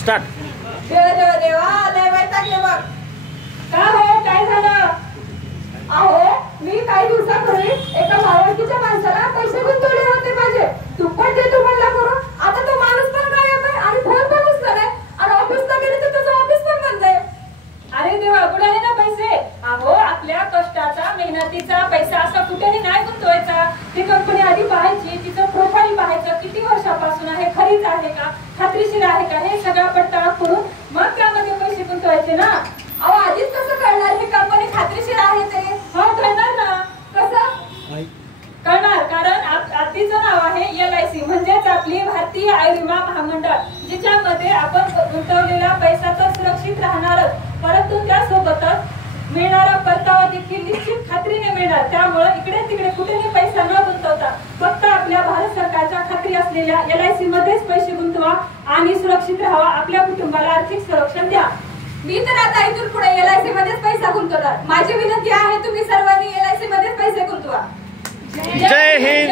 Start. देवा देवा देवा लय वैतागले बघ. का हो काय झालं? अहो मी काही दिवसापूर्वी एका मावळकीच्या माणसाला पैसे गुंतवले होते माझे. तू पण देतो म्हणला करू. आता तो माणूस पण गायब आहे आणि फोन पण उचलत नाही आणि ऑफिसला गेले तर त्याचं ऑफिस पण बंद आहे. अरे देवा बुडाले ना पैसे. अहो आपल्या कष्टाचा मेहनतीचा पैसा असा कुठेही नाही गुंतवायचा. ती कंपनी आधी पाहायची, तिचं प्रोफाईल पाहायचं, किती वर्षापासून आहे, खरीच आहे का, खात्रीशीर आहे का, हे सगळं पडताळा करून मग त्यामध्ये पैसे गुंतवायचे ना. अहो आधीच कसं कळणार ही कंपनी खात्रीशीर आहे ते? हो कळणार ना. कसं कळणार? कारण तिचं नाव आहे LIC म्हणजेच आपली भारतीय आयुर्विमा महामंडळ, जिच्यामध्ये आपण गुंतवलेला पैसा तर सुरक्षित राहणारच, परंतु त्यासोबतच मिळणारा परतावा देखील निश्चित खात्रीने मिळणार. त्यामुळे इकडे तिकडे कुठेही पैसा न गुंतवता फक्त आपल्या भारत सरकारच्या खात्री असलेल्या LIC मध्येच पैसे गुंतवा आणि सुरक्षित राहा. आपल्या कुटुंबाला आर्थिक संरक्षण द्या. मी तर आता इथून पुढे LIC मध्येच पैसा गुंतवणार. माझी विनंती आहे तुम्ही सर्वांनी LIC मध्येच पैसे गुंतवा. जय हिंद.